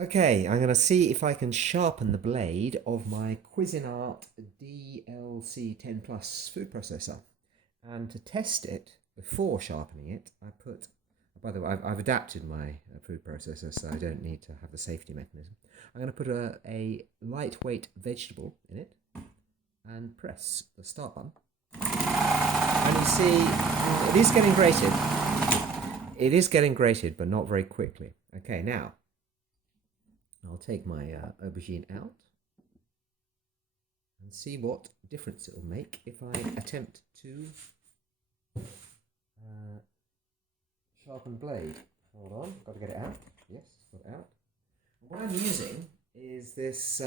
Okay, I'm going to see if I can sharpen the blade of my Cuisinart DLC 10 Plus food processor. And to test it before sharpening it, I put, by the way, I've adapted my food processor so I don't need to have the safety mechanism. I'm going to put a lightweight vegetable in it and press the start button. And you see, it is getting grated. It is getting grated, but not very quickly. Okay, now I'll take my aubergine out and see what difference it will make if I attempt to sharpen blade. Hold on, got to get it out. Yes, got it out. What I'm using is this.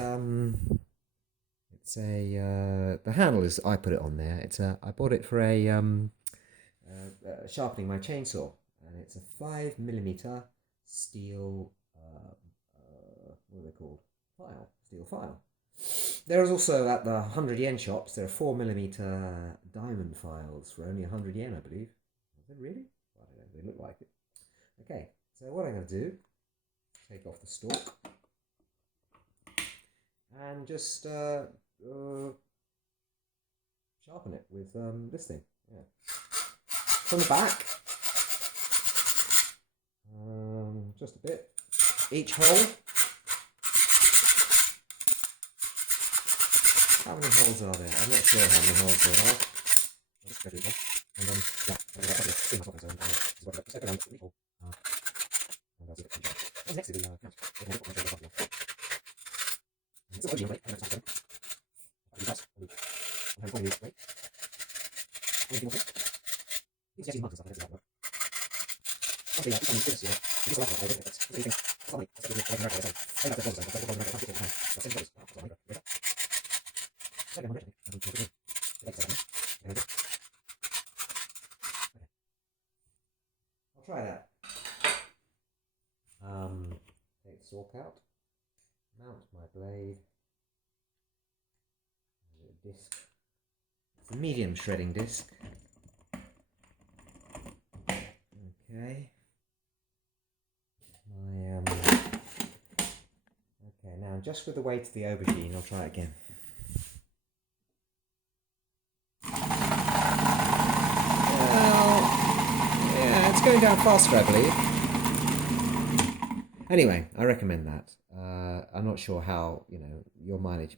It's a the handle is I put it on there. It's a I bought it for a sharpening my chainsaw, and it's a 5mm steel. What are they called? Steel file. There is also at the 100 yen shops. There are 4mm diamond files for only 100 yen, I believe. Is it really? I don't know. They look like it. Okay, so what I'm going to do, take off the stalk and just sharpen it with this thing. Yeah. From the back, just a bit. Each hole. How many holes are there? I'm not sure how many holes there are. And then, next to the I'll try that. Take the stalk out, mount my blade, a disc. It's a medium shredding disc. Okay. Okay, now just with the weight of the aubergine, I'll try it again. Well, yeah, it's going down faster, I believe. Anyway, I recommend that. I'm not sure how, your mileage